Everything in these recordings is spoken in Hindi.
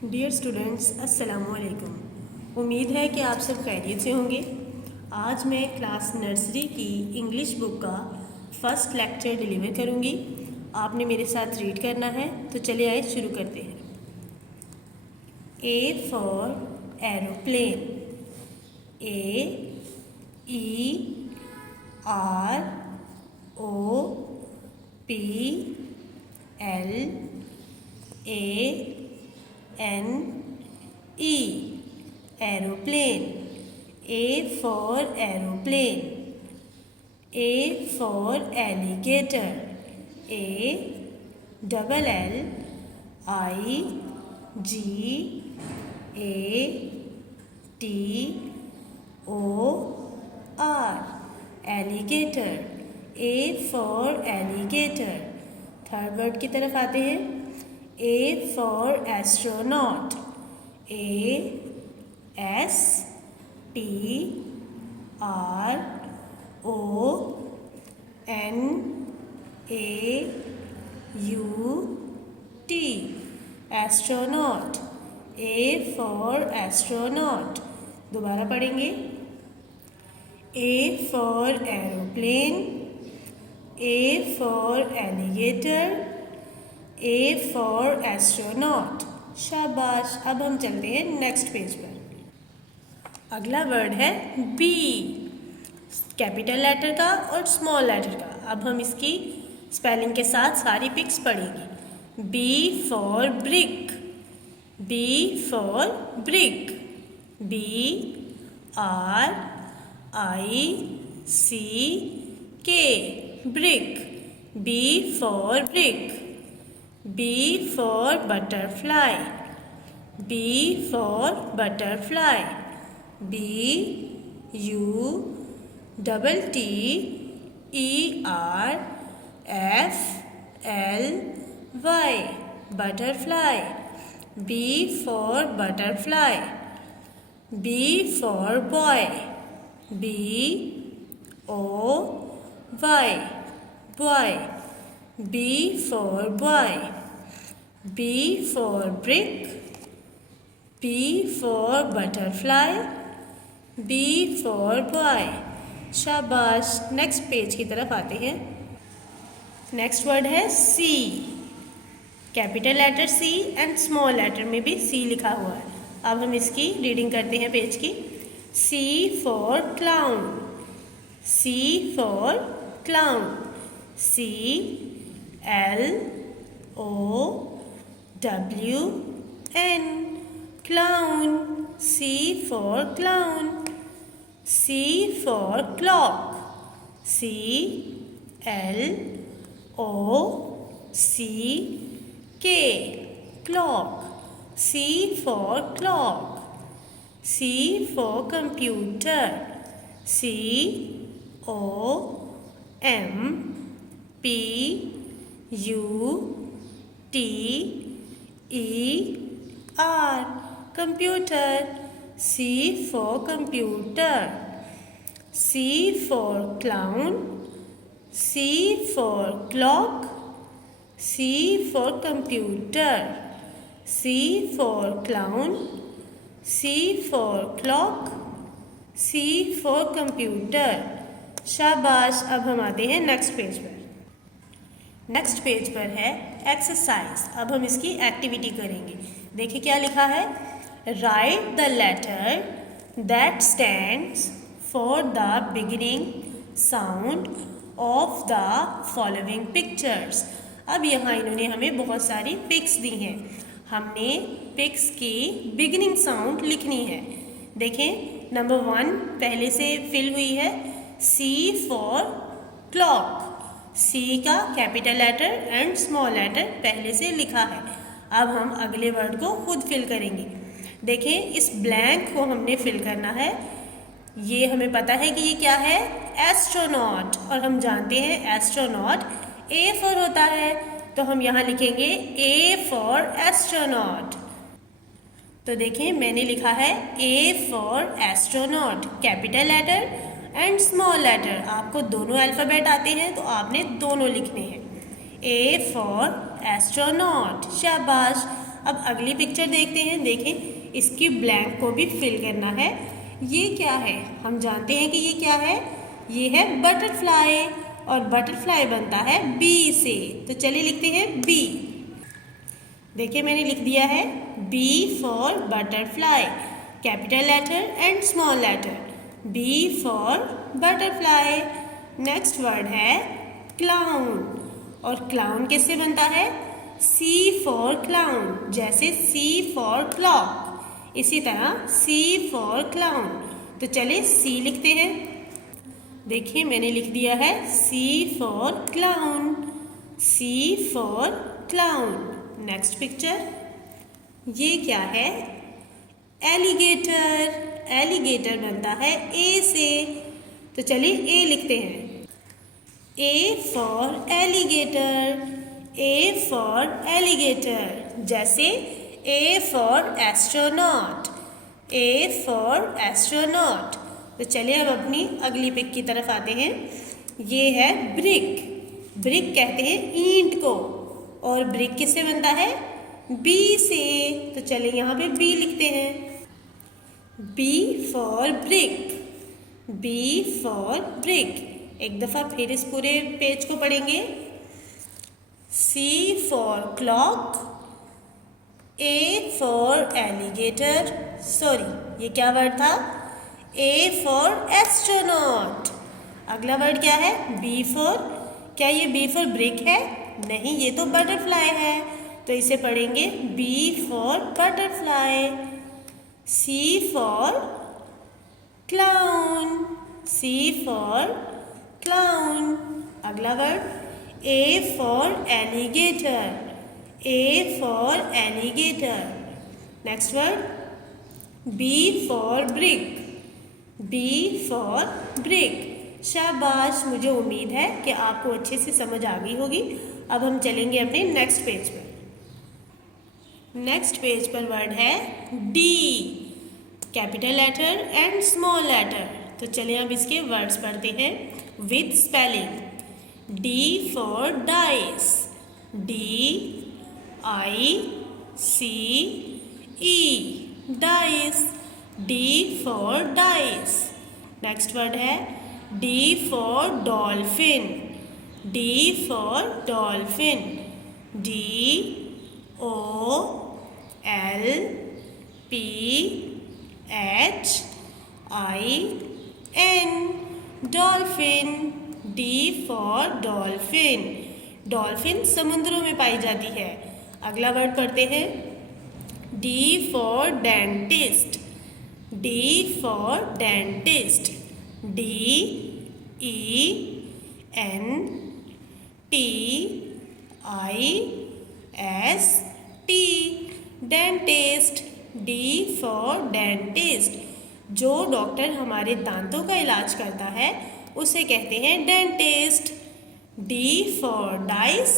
डियर स्टूडेंट्स, अस्सलामु अलैकुम। उम्मीद है कि आप सब खैरियत से होंगे। आज मैं क्लास नर्सरी की इंग्लिश बुक का फर्स्ट लेक्चर डिलीवर करूंगी। आपने मेरे साथ रीड करना है, तो चलिए आइए शुरू करते हैं। A for aeroplane. AEROPLANE, aeroplane. A for aeroplane. A for alligator. ALLIGATOR. Alligator. A for alligator. Third word की तरफ आते हैं। A for astronaut. ASTRONAUT. Astronaut. A for astronaut. दोबारा पढ़ेंगे। A for aeroplane. A for alligator. A for astronaut. शाबाश। अब हम चलते हैं नेक्स्ट पेज पर। अगला वर्ड है बी, कैपिटल लेटर का और स्मॉल लेटर का। अब हम इसकी स्पेलिंग के साथ सारी पिक्स पढ़ेंगे। B for brick. B for brick. BRICK, brick. B for brick. B for butterfly. B for butterfly. BUTTERFLY, butterfly. B for butterfly. B for boy. BOY, boy. B for boy. B for brick. B for butterfly. B for boy. शाबाश। नेक्स्ट पेज की तरफ आते हैं। नेक्स्ट वर्ड है C, capital letter C and small letter में भी सी लिखा हुआ है। अब हम इसकी रीडिंग करते हैं पेज की। C for clown. C for clown. CLOWN, clown. C for clown. C for clock. CLOCK, clock. C for clock. C for computer. COMPUTER, computer. C for computer. C for clown. C for clock. C for computer. C for clown. C for clock. C for computer. शाबाश। अब हम आते हैं नेक्स्ट पेज पर। नेक्स्ट पेज पर है एक्सरसाइज। अब हम इसकी एक्टिविटी करेंगे। देखिए क्या लिखा है। Write the letter that stands for the beginning sound of the following pictures. अब यहाँ इन्होंने हमें बहुत सारी पिक्स दी हैं। हमने पिक्स की बिगिनिंग साउंड लिखनी है। देखें, नंबर 1 पहले से फिल हुई है। C for clock. C का capital letter and small letter पहले से लिखा है। अब हम अगले वर्ड को खुद फिल करेंगे। देखें, इस ब्लैंक को हमने फिल करना है। ये हमें पता है कि ये क्या है, एस्ट्रोनॉट। और हम जानते हैं एस्ट्रोनॉट A फॉर होता है, तो हम यहाँ लिखेंगे A फॉर एस्ट्रोनॉट। तो देखें, मैंने लिखा है A for astronaut, capital letter and small letter. आपको दोनों अल्फ़ाबेट आते हैं, तो आपने दोनों लिखने हैं। A for astronaut. शाबाश। अब अगली पिक्चर देखते हैं। देखें, इसकी ब्लैंक को भी फिल करना है। ये क्या है? हम जानते हैं कि ये क्या है। ये है बटरफ्लाई, और बटरफ्लाई बनता है बी से। तो चलिए लिखते हैं बी। देखिए मैंने लिख दिया है B for butterfly, capital letter and small letter. B for butterfly. Next word है क्लाउन, और क्लाउन किससे बनता है? सी फॉर क्लाउन, जैसे सी फॉर क्लॉक, इसी तरह सी फॉर क्लाउन। तो चलिए सी लिखते हैं। देखिए मैंने लिख दिया है C for clown, C for clown. Next picture, ये क्या है? एलिगेटर। एलिगेटर बनता है ए से। तो चलिए ए लिखते हैं। A for alligator, A for alligator, जैसे A for astronaut, A for astronaut. तो चलिए अब अपनी अगली पिक की तरफ आते हैं। ये है ब्रिक। ब्रिक कहते हैं ईंट को, और ब्रिक किससे बनता है? बी से। तो चलिए यहाँ पे बी लिखते हैं। B for brick, B for brick. एक दफ़ा फिर इस पूरे पेज को पढ़ेंगे। C for clock, A for alligator, sorry ये क्या वर्ड था? A for astronaut. अगला वर्ड क्या है? बी फॉर, क्या ये बी फॉर ब्रिक है? नहीं, ये तो बटरफ्लाई है। तो इसे पढ़ेंगे B for butterfly. C for clown, C for clown. अगला word A for alligator, A for alligator. Next word B for brick, B for brick. शाबाश, मुझे उम्मीद है कि आपको अच्छे से समझ आ गई होगी। अब हम चलेंगे अपने नेक्स्ट पेज पर। नेक्स्ट पेज पर वर्ड है D, capital letter and small letter. तो चलिए अब इसके वर्ड्स पढ़ते हैं with spelling. D for dice, D I C E, dice, D for dice. Next word है D for dolphin, D for dolphin, D O L P H I N, dolphin, D for dolphin. Dolphin समुद्रों में पाई जाती है। अगला वर्ड पढ़ते हैं D for dentist, D for dentist, D E N T I S T, dentist, D for dentist. जो डॉक्टर हमारे दांतों का इलाज करता है उसे कहते हैं dentist. D for dice,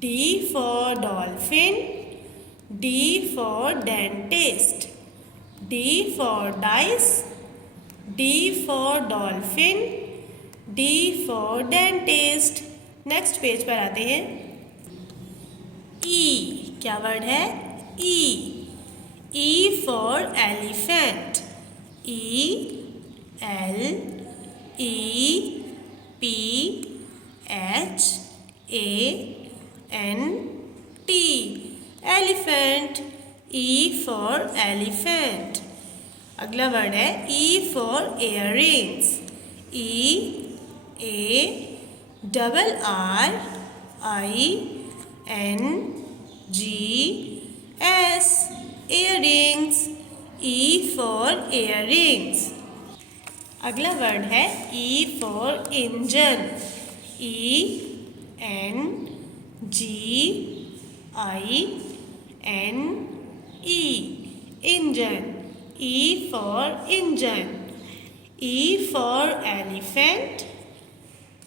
D for dolphin, D for dentist, D for dice, D for dolphin, D for dentist. Next page पर आते हैं। ई, क्या वर्ड है? E, E for elephant, E L E P H A N T, elephant, E for elephant. अगला वर्ड है E for earrings, E A double R I N G S, earrings, E for earrings. अगला वर्ड है E for engine, E N G I N E, engine, E for engine. E for elephant,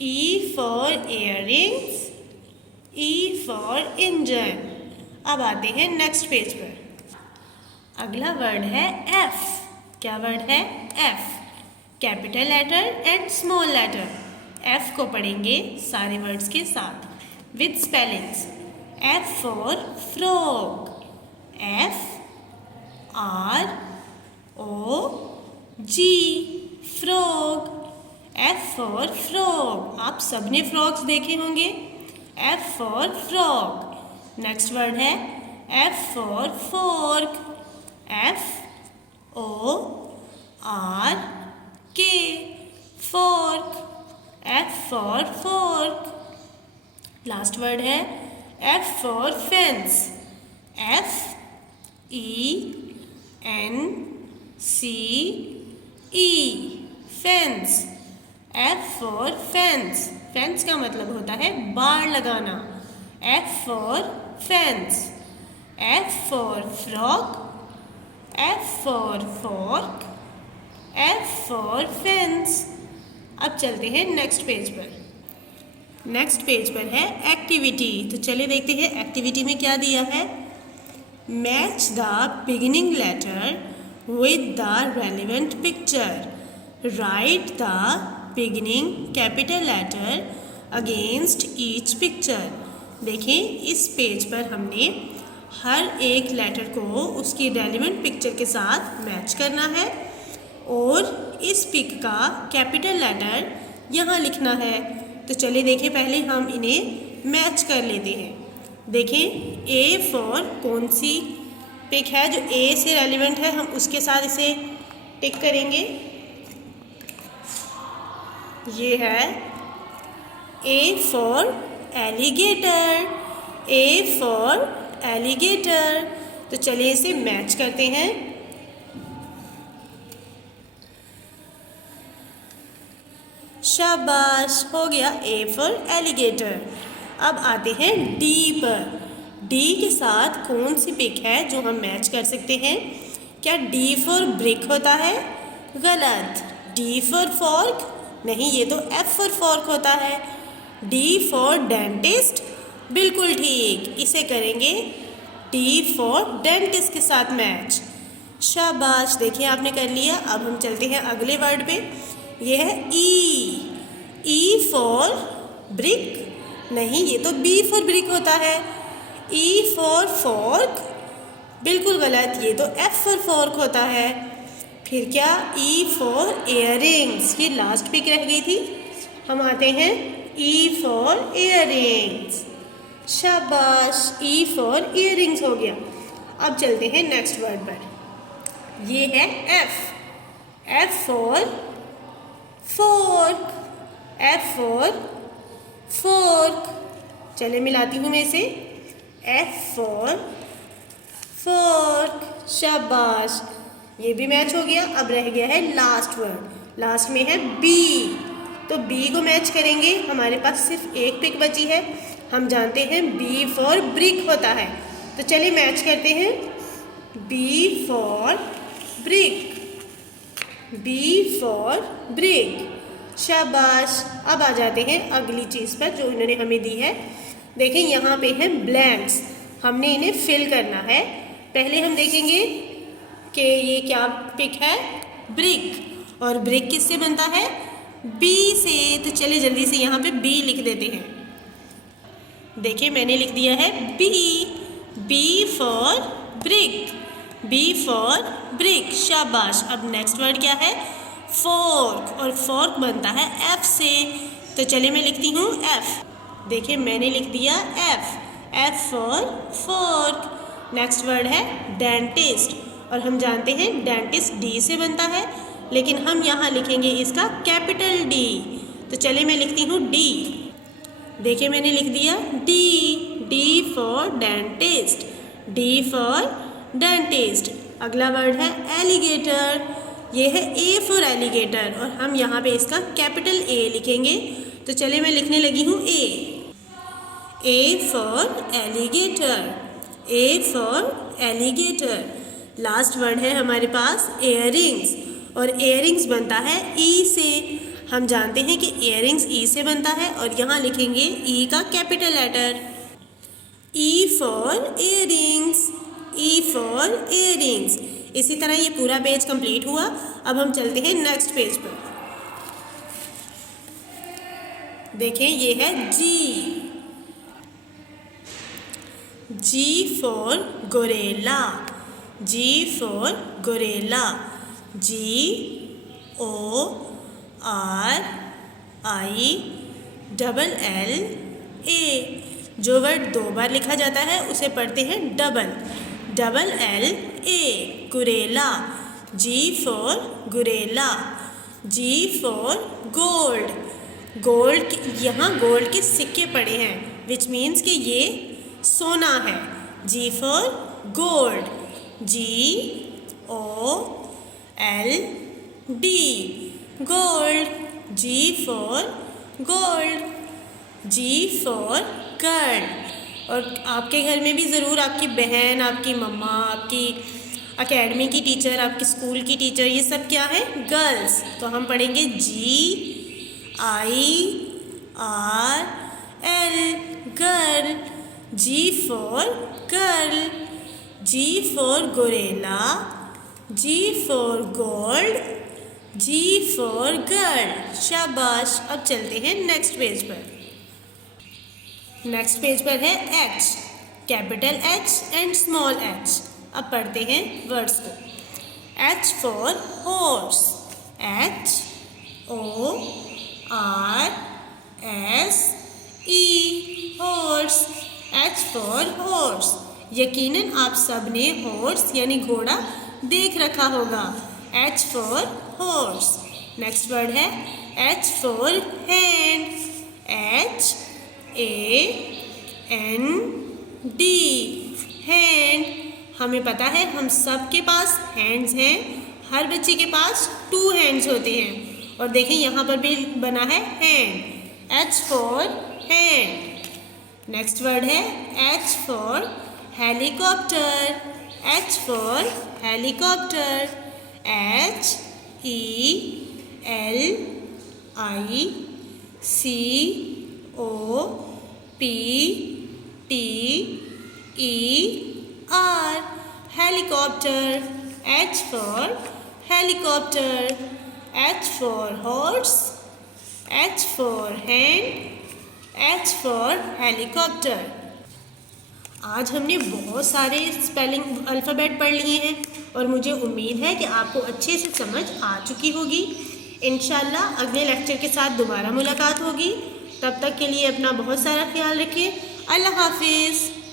E for earrings, E for engine. अब आते हैं नेक्स्ट पेज पर। अगला वर्ड है एफ। क्या वर्ड है? F, capital letter and small letter. F को पढ़ेंगे सारे वर्ड्स के साथ with spellings. F for frog. F R O G frog. F for frog. आप सबने frogs देखे होंगे. F for frog. Next word है F for fork. F O R K fork. F for fork. Last word है F for fence. F E N C E fence. F for fence. Fence का मतलब होता है बाड़ लगाना. F for fence. F for frog. F for fork. F for fence. अब चलते हैं नेक्स्ट पेज पर. नेक्स्ट पेज पर है एक्टिविटी. तो चलिए देखते हैं एक्टिविटी में क्या दिया है. Match the beginning letter with the relevant picture. Write the beginning capital letter against each picture. देखें, इस पेज पर हमने हर एक लेटर को उसकी रेलिवेंट पिक्चर के साथ मैच करना है और इस पिक का कैपिटल लेटर यहाँ लिखना है. तो चलिए देखें, पहले हम इन्हें मैच कर लेते हैं. देखें, ए फॉर कौन सी पिक है जो ए से रेलिवेंट है, हम उसके साथ इसे टिक करेंगे. ये है ए for alligator. A for alligator. तो चलिए इसे मैच करते हैं. शाबाश, हो गया ए फॉर एलिगेटर. अब आते हैं डी पर. डी के साथ कौन सी पिक है जो हम मैच कर सकते हैं. क्या डी फॉर ब्रिक होता है. गलत. D for fork. नहीं, ये तो एफ फॉर फॉर्क होता है. D for dentist. बिल्कुल ठीक, इसे करेंगे डी फॉर डेंटिस्ट के साथ मैच. शाबाश, देखिए आपने कर लिया. अब हम चलते हैं अगले वर्ड पे. ये है ई. E for brick. नहीं, ये तो बी फॉर ब्रिक होता है. E for fork. बिल्कुल गलत, ये तो एफ फॉर फॉर्क होता है. फिर क्या, ई फॉर इयररिंग्स. ये लास्ट पिक रह गई थी. हम आते हैं ई फॉर इयररिंग्स. शाबाश, ई फॉर इयररिंग्स हो गया. अब चलते हैं नेक्स्ट वर्ड पर. ये है F. F for fork. F for fork. चले मिलाती हूँ मैं इसे. F for fork. शाबाश, ये भी मैच हो गया. अब रह गया है लास्ट वर्ड. लास्ट में है बी. तो बी को मैच करेंगे. हमारे पास सिर्फ एक पिक बची है. हम जानते हैं बी फॉर ब्रिक होता है. तो चलिए मैच करते हैं. B for brick. B for brick. शाबाश. अब आ जाते हैं अगली चीज़ पर जो इन्होंने हमें दी है. देखें, यहाँ पे है ब्लैंक्स. हमने इन्हें फिल करना है. पहले हम देखेंगे कि ये क्या पिक है. ब्रिक. और ब्रिक किससे बनता है. बी से. तो चलिए जल्दी से यहाँ पे बी लिख देते हैं. देखिए, मैंने लिख दिया है B. B for brick. B for brick. शाबाश. अब नेक्स्ट वर्ड क्या है. फोर्क. और फोर्क बनता है एफ से. तो चलिए मैं लिखती हूँ एफ. देखिए, मैंने लिख दिया F. F for fork. Next word है डेंटिस्ट. और हम जानते हैं डेंटिस्ट डी से बनता है, लेकिन हम यहाँ लिखेंगे इसका कैपिटल डी. तो चलिए मैं लिखती हूँ डी. देखिए, मैंने लिख दिया D. D for dentist. D for dentist. अगला वर्ड है एलिगेटर. ये है ए फॉर एलिगेटर और हम यहाँ पे इसका कैपिटल ए लिखेंगे. तो चलिए मैं लिखने लगी हूँ A. A for alligator. A for alligator. Last word है हमारे पास इयररिंग्स. और इयररिंग्स बनता है ई से. हम जानते हैं कि इयररिंग्स ई से बनता है और यहाँ लिखेंगे ई का capital letter. E for earrings. E for earrings. इसी तरह ये पूरा पेज कंप्लीट हुआ. अब हम चलते हैं नेक्स्ट पेज पर. देखें, ये है जी. G for gorilla. G for gorilla. G O R I double L A. जो वर्ड 2 बार लिखा जाता है उसे पढ़ते हैं double L A, Gurela. G for Gurela. G for gold. Gold, यहाँ गोल्ड के सिक्के पड़े हैं, विच मीन्स कि ये सोना है. G for gold. G O L D, gold. G for gold. G for girl. और आपके घर में भी ज़रूर आपकी बहन, आपकी मम्मा, आपकी एकेडमी की टीचर, आपकी स्कूल की टीचर, ये सब क्या है? गर्ल्स. तो हम पढ़ेंगे GIRL, girl. G for girl. G for gorilla. G for gold. G for girl. शाबाश. अब चलते हैं नेक्स्ट पेज पर. नेक्स्ट पेज पर है H, कैपिटल H एंड स्मॉल h. अब पढ़ते हैं वर्ड्स को. H for horse. H O R S E, horse. H for horse. यकीनन आप सब ने हॉर्स यानी घोड़ा देख रखा होगा. H for horse. Next word है H for hand. H A N D, hand. हमें पता है हम सब के पास हैंड्स हैं. हर बच्चे के पास 2 हैंड्स होते हैं. और देखें यहाँ पर भी बना है hand. H for hand. Next word है H for helicopter. H for helicopter. H E L I C O P T E R, helicopter. H for helicopter. H for horse. H for hand. H for helicopter. आज हमने बहुत सारे स्पेलिंग अल्फ़ाबेट पढ़ लिए हैं और मुझे उम्मीद है कि आपको अच्छे से समझ आ चुकी होगी. इंशाल्लाह अगले लेक्चर के साथ दोबारा मुलाकात होगी. तब तक के लिए अपना बहुत सारा ख्याल रखिए. अल्लाह हाफिज़.